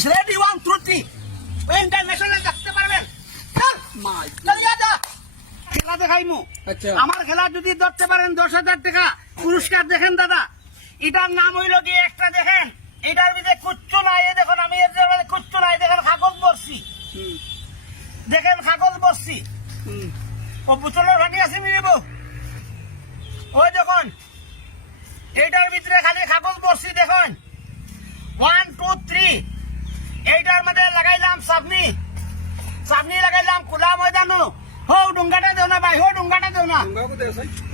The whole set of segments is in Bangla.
জিনিস রেডি 1 2 3 ইন্টারন্যাশনাল দেখতে পারবেন মাই খেলা দেখাইমু আচ্ছা আমার খেলা যদি ধরতে পারেন 10,000 টাকা পুরস্কার। দেখেন দাদা, এটার নাম হইল কি, একটা দেখেন এটার ভিতরে কুচ্ছু নাই, দেখুন আমি এর মধ্যে কুচ্ছু নাই, দেখেন কাগজ বসছি, দেখেন কাগজ বসছি, ও বুতলের ভাটি আছে মিলিব, ওই দেখুন এইটার ভিতরে খালি কাগজ বসছি, দেখুন 1 2 3 এইটার মধ্যে লাগাইলাম সাবনি, সাবনি লাগাইলাম খোলা ময়দানো। হো ডুঙ্গাটা দেও না ভাই, হো ডুঙ্গাটা দেও না।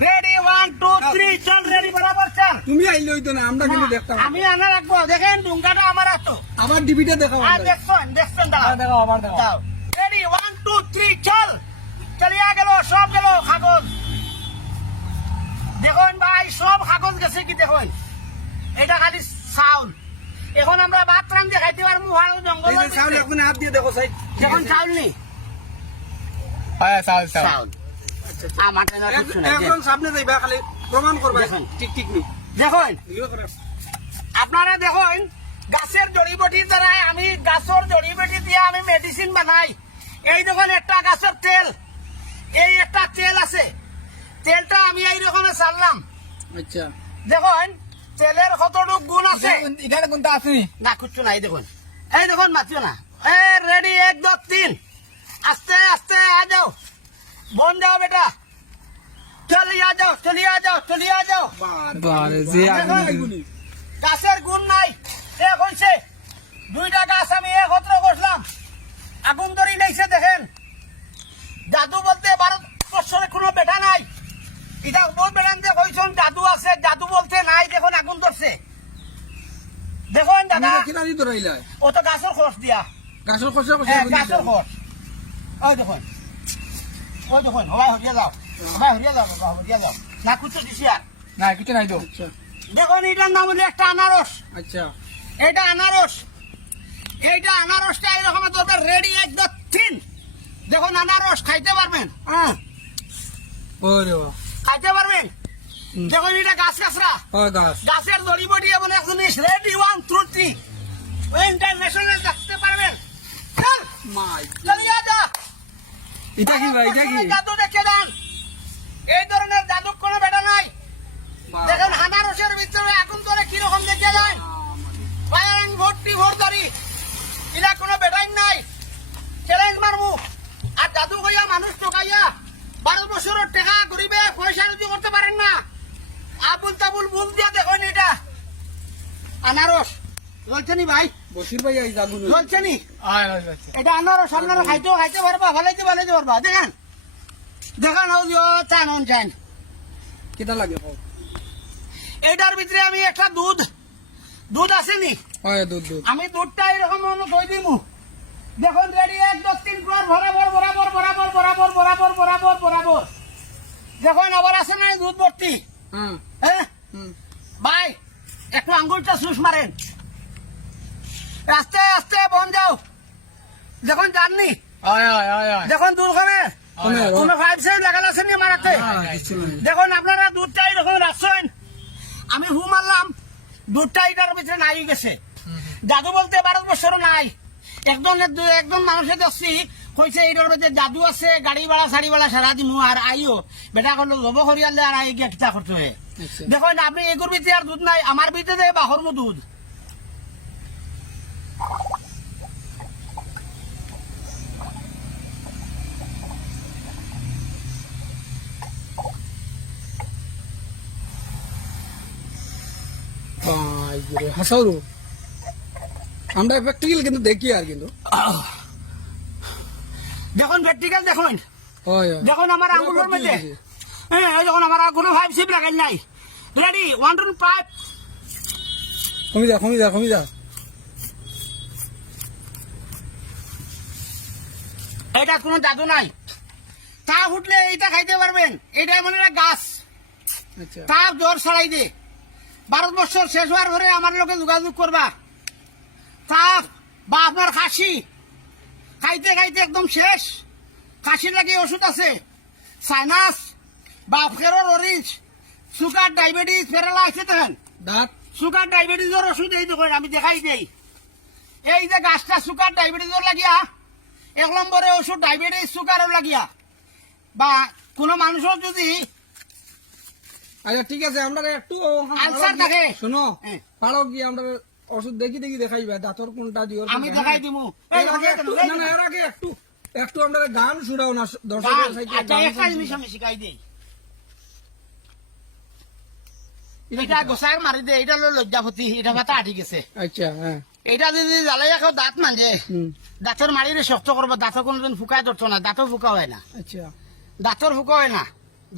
রেডি 1 2 3 চল, রেডি বরাবর চল। তুমি আইলে হইতো না, আমরা কিন্তু দেখতাম। আমি আনা রাখবো, দেখেন ডুঙ্গাটা আমার হাতে। আবার ডিবিটা দেখাও। আর দেখছেন দাও দেখাও, আবার দেখাও। দাও। রেডি 1 2 3 চল। চলিয়া গেল, সব গেল কাগজ। দেখুন ভাই সব কাগজ গেছে কি, দেখুন এটা খালি চাউল। এখন আমরা ভাত রান্ধে খাইতে পারবো, আর জঙ্গল এই যে চাউল এখন হাত দিয়ে দেখো সাইড। দেখুন চাউল নেই, হ্যাঁ চাউল চাউল আমার কিছু নাই। একদম সামনে যাইবা, খালি প্রমাণ করবা। দেখুন। ঠিক ঠিক নি দেখুন আপনারা দেখুন, গাছের জড়িবটির দ্বারা আমি গাছের জড়িবটি দিয়ে আমি মেডিসিন বানাই। এই দেখুন একটা গাছের তেল, এই একটা তেল আছে, তেলটা আমি এই রকমে ছাড়লাম। আচ্ছা দেখুন তেলের কতটুক গুণ আছে, এখানে কোনটা আছে না কিচ্ছু নাই। দেখুন এই দেখুন মাতিও না, রেডি 1 2 3 আস্তে আস্তে আ যাও, বন যাও বেটা, চলিয়া যাও চলিয়া যাও চলিয়া যাও। বারে যে দেখুন, গাছের গুণ নাই, সে হয়েছে 2টা গাছ আমি একত্র করলাম, আগুন ধরে নিয়েছে। দেখেন জাদু বলতে ভারতবর্ষের কোনো বেটা নাই, এটা বহুত বেটান যে কইছেন জাদু আছে, জাদু বলতে নাই। দেখুন আগুন ধরছে, দেখুন দাদা কিনা দি ধরাইলা ও তো গাছের খরচ দিয়া, গাছের খসা হ্যাঁ গাছের খরচ। ওই দেখুন, ওই দেখুন হওয়া হরিয়া যাও, হওয়া হরিয়া যাও, বাবা হরিয়া যাও, না কুচো দিছি আর। না কিছু নাই তো। আচ্ছা দেখুন এটার নাম হলো একটা আনারস, আচ্ছা এটা আনারস, এইটা আনারসটা এরকম ধরবে। রেডি 1 2 3 দেখুন আনারস খাইতে পারবেন, হ্যাঁ ওরে বাবা খাইতে পারবেন। দেখুন এটা গাছ কাঁচরা, ও গাছ গাছের জড়িবটি এমন এক জিনিস। রেডি 1 2 3 ইন্টারন্যাশনাল দেখতে পারবেন। চল, মাই চলিয়া যা। এটা কি ভাই, এটা কি জাদু দেখে দেন, এই ধরনের জাদু কোনো বেটা নাই। দেখেন আনারসের ভিতরে আগুন ধরে কিরকম দেখে যায়, পায়াং ভর্তি ভোরদারি, এটা কোনো বেটাই নাই। চ্যালেঞ্জ মারবো, আর জাদু কইয়া মানুষ ঠকাইয়া 12 বছরের টাকা গরিবে পয়সা রুজি করতে পারেন না। আবুল তাবুল বুল দিয়া দেখুন এটা আনারস জ্বলছে নি ভাই, বসির ভাই আই জাদু জ্বলছে নি, এটা আনারস। আপনারা খাইতেও খাইতে পারবা, ভালাইতে ভালাইতে পারবা। দেখেন দেখেন ও চান অন চান, কেটা লাগে কও এটার ভিতরে আমি একটা দুধ, দুধ আসেনি, হয় দুধ দুধ আমি দুধটা এরকম কই দিমু। দেখুন রেডি 1 2 3 বরাবর বরাবর বরাবর বরাবর বরাবর বরাবর বরাবর। দেখুন আবার আছে না দুধ ভর্তি, হ্যাঁ হ্যাঁ ভাই একটু আঙ্গুলটা সুস মারেন, আস্তে আস্তে বন যাও। দেখুন জাননি, আয় আয় আয় আয় দেখুন দুধ খাবে, কমে কোনো 5 সেন্ট লাগাল আছে নি মারাতে। কিছু নাই দেখুন আপনারা দুধটা এরকম রাখছেন, আমি হু মারলাম, দুধটা এটার ভিতরে নাই গেছে। জাদু বলতে 12 বছর নাই। একদম মানুষের দেখছি কইছে এটার মধ্যে জাদু আছে, গাড়ি ভাড়া শাড়ি ভাড়া সারা দিন আর আইও বেটা করলো জব করিয়ালে আর আই গিয়া কিতা করতে হয়। দেখুন আপনি এগুর ভিতরে আর দুধ নাই, আমার ভিতরে বাহর মো দুধ। হাসাও আমরা প্র্যাকটিক্যাল কিন্তু দেখি আর কিন্তু দেখুন প্র্যাকটিক্যাল দেখুন, হয় দেখুন আমার আঙ্গুলের মধ্যে, হ্যাঁ ওই দেখুন আমার কোনো 5 সিপ লাগাই নাই। রেডি 1 2 5 কমি যা কমি যা কমি যা এটা কোনো জাদু নাই। তা উঠলে এইটা খাইতে পারবেন, এটা মানে একটা গাছ, আচ্ছা তা জ্বর ছাড়াই দে। 12 বছর শেষ হওয়ার পরে আমার লোকে যোগাযোগ করবা। তা বা আপনার খাসি খাইতে খাইতে একদম শেষ, খাসির লাগে ওষুধ আছে, সাইনাস বা ফেরোর অরেঞ্জ, সুগার ডায়াবেটিস ফেরালা আছে। দেখেন দাঁত সুগার ডায়াবেটিসের ওষুধ এই দেখুন আমি দেখাই দেই, এই যে গাছটা সুগার ডায়াবেটিসের লাগিয়া 1 নম্বরে ওষুধ ডায়াবেটিস সুগারের লাগিয়া বা কোনো মানুষের যদি আচ্ছা ঠিক আছে আমরা একটু আলসার থাকে শোনো হ্যাঁ। পারো কি আমরা ওষুধ দেখি দেখাইবা দাঁতর কোনটা দিও আমি দেখাই দিমু এই লগে না না এর আগে একটু একটু আমরা গান শুনাও না গান, দর্শকের সাথে আচ্ছা একটা জিনিস আমি শিখাই দিই এটা গোসাই মারি দে এটা হলো লজ্জাপতি এটা মাথা আটি গেছে আচ্ছা হ্যাঁ এটা যদি জ্বালাই কেউ দাঁত মানজে হুম দাঁতের মারিরে শক্ত করবো দাঁতও কোনোদিন ফুকায় ধরতো না দাঁতও ফুকা হয় না আচ্ছা দাঁতর ফুকা হয় না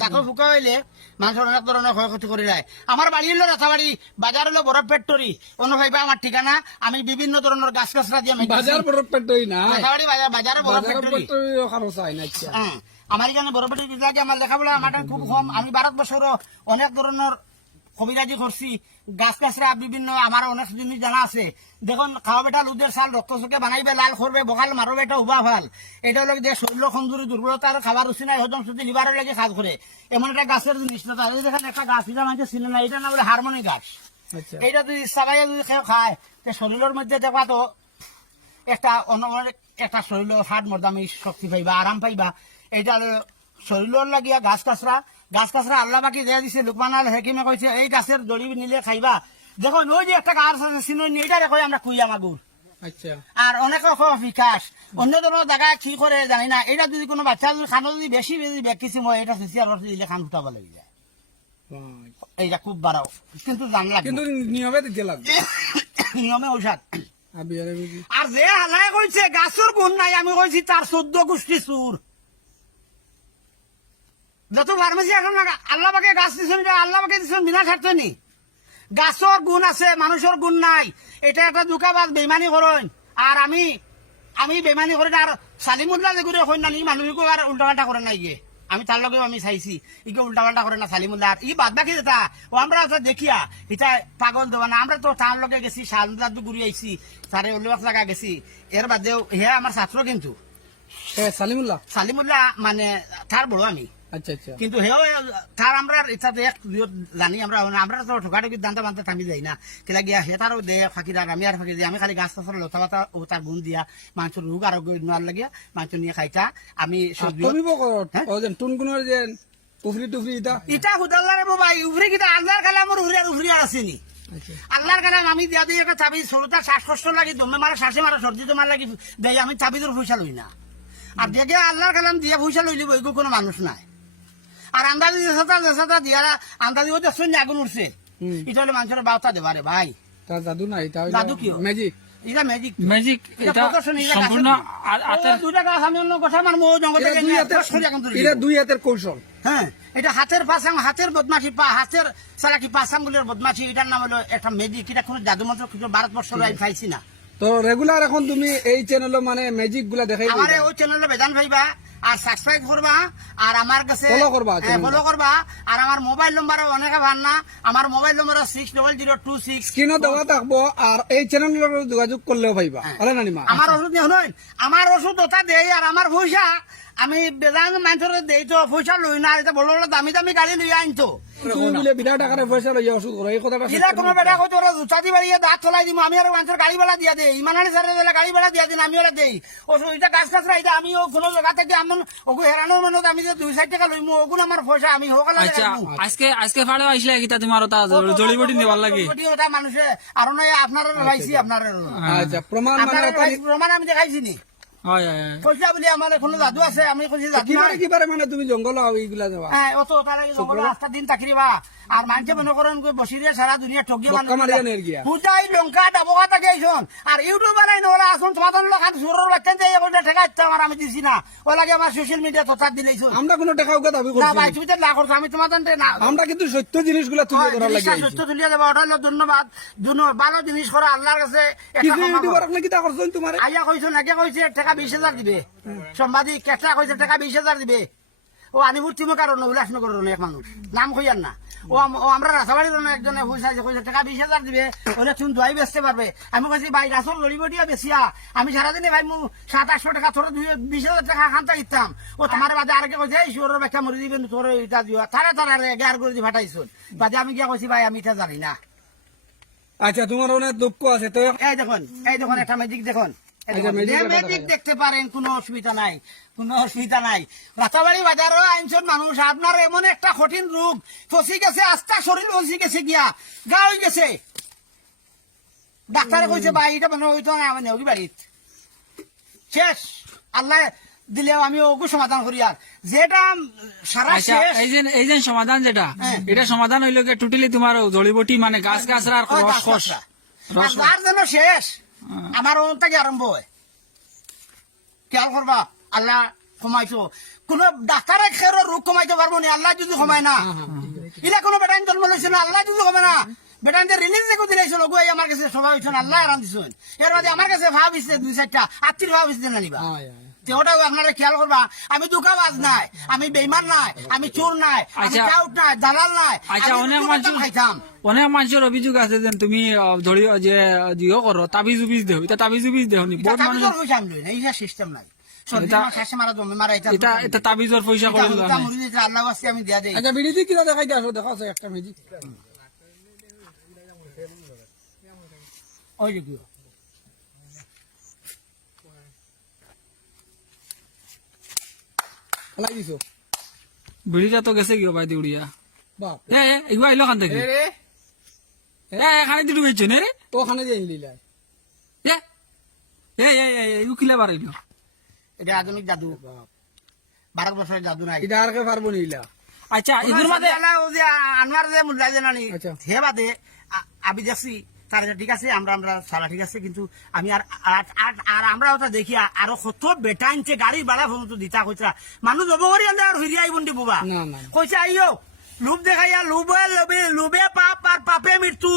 দাঁতর ফুকা হইলে মানুষের অনেক ধরনের ক্ষয়ক্ষতি করে যায় আমার বাড়ি হলো রাতাবাড়ি বাজার হলো বরফ ফ্যাক্টরি অন্য ভাইবা আমার ঠিকানা আমি বিভিন্ন ধরনের গাছ গাছরা দিয়ে বাজার বড় পেটই না রাতাবাড়ি বাজারে বরফ বাজার ফ্যাক্টরি পেটই খরচ হয় না আচ্ছা হ্যাঁ আমার এখানে বরফ ফ্যাক্টরি লাগে আমার লেখাপড়া আমার খুব কম আমি 12 বছরও অনেক ধরনের কবিরাজি করছি গাছ গাছরা বিভিন্ন আমার অনেক জিনিস জানা আছে দেখুন খাওয়া বেটা লুদের চাল রক্ত চোখে বানাইবে লাল করবে বকাল মারো বেটা উবা ভাল এটা হলো যে শরীর কমজোরি দুর্বলতা আর খাবার রুচি নাই হজম শুদ্ধি লিভারের লাগে কাজ করে এমন একটা গাছের জিনিস না তাহলে দেখেন একটা গাছ এটা মানে চিনে না এটা না বলে হারমোনি গাছ আচ্ছা এইটা যদি চাবাইয়া যদি কেউ খায় তো শরীরের মধ্যে দেখা তো একটা অন্য একটা শরীর হাট মর্দামি শক্তি পাইবা আরাম পাইবা এইটা শরীরের লাগিয়া গাছ কাছরা আল্লাহ বাকি দেয়া দিছে লুকমান আল হাকিমে কইছে এই গাছের দড়ি নিলে খাইবা দেখো ওই যে একটা গাছ আছে চিনি এটা রেখে আমরা কুইয়া মাগুর আচ্ছা আর অনেক রকম বিকাশ অন্য ধরনের জায়গায় কি করে জানি না এটা যদি কোনো বাচ্চা যদি খানো যদি বেশি বেশি ব্যাকিসিম হয় এটা সিসিয়ার বসে দিলে খান ফুটাবো লেগে যায় এইটা খুব বাড়াও কিন্তু জানলা কিন্তু নিয়মে দিতে লাগবে নিয়মে ঔষধ আর বিয়ারে বুঝি আর যে হালায় কইছে গাছের গুণ নাই আমি কইছি তার 14 গোষ্ঠী চুর যত ফার্মেসি এখন আল্লাহ বাকে গাছ দিচ্ছেন আল্লাহ বাকে দিচ্ছেন বিনা স্বার্থে নি গাছর গুণ আছে মানুষের গুণ নাই এটা একটা দুকাবাজ বেমানি করেন আর আমি বেমানি করে আর সালিমুল্লাহ যেগুলো হই না মানুষকে আর উল্টাপাল্টা করে নাই গিয়ে আমি তার লগেও আমি চাইছি ইকে উল্টাপাল্টা করে না সালিমুল্লাহ আর ই বাদ বাকি যেটা ও আমরা আছে দেখিয়া এটা পাগল দেওয়া না আমরা তো তার লগে গেছি সালমুল্লাহ ঘুরি আইছি তারে অলিবাস লাগা গেছি এর বাদেও হে আমার ছাত্র কিন্তু সালিমুল্লাহ সালিমুল্লাহ মানে তার বড় আমি আচ্ছা আচ্ছা কিন্তু হেও তার আমরা এটাতে এক জানি আমরা তো ঠোকাঠুকি দান্তা বান্তা থামি যাই না কেলা গিয়া হে তারও দে ফাঁকি আর আমি আর ফাঁকি দিই আমি খালি গাছ টাছ লতা পাতা ও তার গুণ দিয়া মানুষের রোগ আরোগ্য নোয়ার লাগিয়া মানুষ নিয়ে খাইতা আমি তুমি টুনগুনের যে উফরি টুফরি ইটা হুদাল্লারে বাবা উফরি কিটা আল্লাহর কালাম আর উফরি আর আসেনি আল্লাহর কালাম আমি দিয়া দিই একটা চাবি ষোলোটা শ্বাসকষ্ট লাগি দমে মারা শ্বাসে মারা সর্দি তোমার লাগি দেয় আমি চাবিদের পয়সা লই না আর দেখে আল্লাহর কালাম দিয়ে পয়সা লইলি বই কোনো মানুষ নাই আর আন্দাজি যেসাতা দিয়া আন্দাজি ওদের শুনে আগুন উঠছে এটা হলে মানুষের বার্তা দেবা রে ভাই তার জাদু নাই জাদু কি ম্যাজিক এটা ম্যাজিক ম্যাজিক এটা সম্পূর্ণ দুটা গাছ আমি অন্য কথা আমার মৌ জঙ্গল থেকে নিয়ে এটা দুই হাতের কৌশল হ্যাঁ এটা হাতের পাশাং হাতের বদমাশি হাতের সালাকি পাশাঙ্গুলের বদমাশি এটার নাম হলো একটা ম্যাজিক এটা কোনো জাদু মন্ত্র কিছু ভারতবর্ষ আমি খাইছি না তো রেগুলার এখন তুমি এই চ্যানেলে মানে ম্যাজিক গুলা দেখাই আমার ওই চ্যানেলে বেদান ভাইবা আর সাবস্ক্রাইব করবা আর আমার কাছে ফলো করবা ফলো করবা আর আমার মোবাইল নম্বর অনেকে ভান না আমার মোবাইল নম্বর 600026 স্ক্রিনও দেওয়া থাকবো আর এই চ্যানেলের যোগাযোগ করলেও পাইবা আরে নানিমা আমার ওষুধ শুনুন আমার ওষুধ ওটা দেই আর আমার পয়সা আমি বেদান মানুষের দেই তো পয়সা লই না এটা বড় বড় দামি দামি গাড়ি লই আনতো তুমি বলে বিরাট আকারে পয়সা লইয়া ওষুধ করো এই কথাটা এরা কোনো বেটা কইতো ওরা জুতাদি বাড়িয়ে দাঁত চলাই দিব আমি আর মানুষের গাড়ি ভাড়া দিয়া দেই ইমানানি স্যারের দিলে গাড়ি ভাড়া দিয়া দিন আমি ওরা দেই ওষুধ এটা গাছ গাছরা এটা আমি কোনো জায়গা থেকে আমার ওগু হেরানোর মনে আমি যে 2-4 টাকা লইমু ওগুন আমার পয়সা আমি হোকালে আচ্ছা আজকে ফাড়ে আইসলে কিতা তোমার ওটা জড়িবটি নেবার লাগে ওটা মানুষে আর নয় আপনার রাইছি আপনার আচ্ছা প্রমাণ মানে প্রমাণ আমি দেখাইছি নি হয় হয় পয়সা বলি আমার এখনো জাদু আছে আমি কইছি জাদু কিবারে কিবারে মানে তুমি জঙ্গল এইগুলা যাবা হ্যাঁ অত তার জঙ্গল রাস্তা দিন তাকিরিবা আর মানুষে মনে করেন বসি দিয়ে সারা দুনিয়া ঠকিয়ে পূজাই লঙ্কা ডাবকা তাকে আইসন আর ইউটিউবার আইন ওরা আসুন তোমাদের লোক সুরের বাচ্চা দিয়ে বলতে ঠেকাইতে আমার আমি দিছি না ও লাগে আমার সোশ্যাল মিডিয়া তথা দিলেইছুন আমরা কোনো টাকা ওকে দাবি না করছি ভাই তুমি তো না করছো আমি তোমাদের না আমরা কিন্তু সত্য জিনিসগুলা তুলে ধরার লাগে সত্য তুলিয়ে দেবো ওটা হলো ধন্যবাদ ভালো জিনিস করো আল্লাহর কাছে কিছু ইউটিউবার আপনি কি তা করছেন তোমার আইয়া কইছো নাকি কইছে টাকা 20,000 দিবে সাংবাদিক কেটা কইছে টাকা 20,000 দিবে ও আনিবুর টিমো কারণ উল্লাসনগর এক মানুষ নাম কইয়ার না ও আমরা রাসাবাড়ির একজনে পয়সা কইছে টাকা 20,000 দিবে ওরা তুমি দোয়াই বেচতে পারবে আমি কইছি ভাই গাছর লড়িবটিয়া বেশিয়া আমি সারাদিনে ভাই 700-800 টাকা তোর 20,000 টাকা খান্তা দিতাম ও তোমার বাদে আরেকে কইছে এই সুরের ব্যাখ্যা মরে দিবেন তোর এটা দিও তারা রে গার করে দি ফাটাইছুন বাদে আমি গিয়া কইছি ভাই আমি এটা জানি না আচ্ছা তোমার অনেক দুঃখ আছে তো এই দেখুন একটা ম্যাজিক দেখুন আচ্ছা, magic এর কথা ম্যাজিক দেখা। দেখতে পারেন, কোনো অসুবিধা নাই, কোনো অসুবিধা নাই। রাতাবাড়ি বাজারও আইনজন মানুষ, আপনার এমন একটা কঠিন রোগ ফসি গেছে, আস্থা শরীর ফসি গেছে, গিয়া গা হয়ে গেছে, ডাক্তারে কইছে ভাই এটা মানে হইতো না, মানে ওই বাড়িত শেষ। আল্লাহ দিলেও আমি ওগু সমাধান করি। আর যেটা সারা আচ্ছা শেষ, এই যে সমাধান যেটা হ্যাঁ। এটা সমাধান হইলো কি টোটালি তোমার জড়িবটি মানে গাছ গাছরা ওই রস গাছ খস গাছরা। আর রস যার জন্য শেষ আমার ওন থেকে আরম্ভ হয়। খেয়াল করবা, আল্লাহ কমাইছো, কোন ডাক্তারে খেরো রোগ কমাইতে পারবো না আল্লাহ যদি কমায় না। এটা কোনো বেটাইন জন্ম লইছে না, আল্লাহ যদি কমে না। বেটাইন রিলিজ দেখো দিলাইছিল গো, আমার কাছে সবাই হইছেন, আল্লাহ আরাম দিছেন। এর বাদে আমার কাছে ভাব হইছে 2-4টা আত্মীয় ভাব হইছে না নিবা। ওটাও আপনারা খেয়াল করবা, আমি দুঃখাবাজ নাই, আমি বেইমান নাই, আমি চোর নাই, আমি আচ্ছা। টাউট নাই, দালাল নাই, আচ্ছা আমি অনেক দুটো মানুষ কথা খাইতাম। অনেক মানুষের অভিযোগ আছে যে তুমি ধরি যে জিও করো তাবিজ উবিজ দেহ এটা তাবিজ উবিজ দেহনি এটা বহুত মানুষ তাবিজের পয়সা আমি লই না, এইটা সিস্টেম নাই। এটা- শেষে মারা জমে মারা এটা এটা তাবিজের পয়সা করে দিলাম আল্লাহ বাস্তি আমি দিয়া দেই। আচ্ছা বিড়িতে কিনা দেখাইতে আসো, দেখা আছে একটা ম্যাজিক। ওই যে কি খেলাই দিছো বিড়িটা তো গেছে গিয়ে ভাই দিউড়িয়া বাপ এগুলো আইলো খান থেকে রে খানি দিলু গেছে নে রে ওখানে যে লিলাই এগুলো কিলে বাড়াইলো এটা আধুনিক জাদু, 12 বছরের জাদু নাই। এটা আর কে পারবো নিলা। আচ্ছা এগুলোর মাঝে আনোয়ার যে মুল্লা যে নানি আচ্ছা। হে বাদে আমি দেখছি তার ঠিক আছে, আমরা সারা ঠিক আছে, কিন্তু আমি আর আমরা ওটা দেখি আরো কত বেটা আনছে, গাড়ি ভাড়া পর্যন্ত দিতা কইরা মানুষ অবগরি আনলে আর হইরি আই বন্দি বুবা না, না। কইছে আইও লোভ দেখাইয়া লোভে লোভে লোভে পাপ আর পাপে মৃত্যু।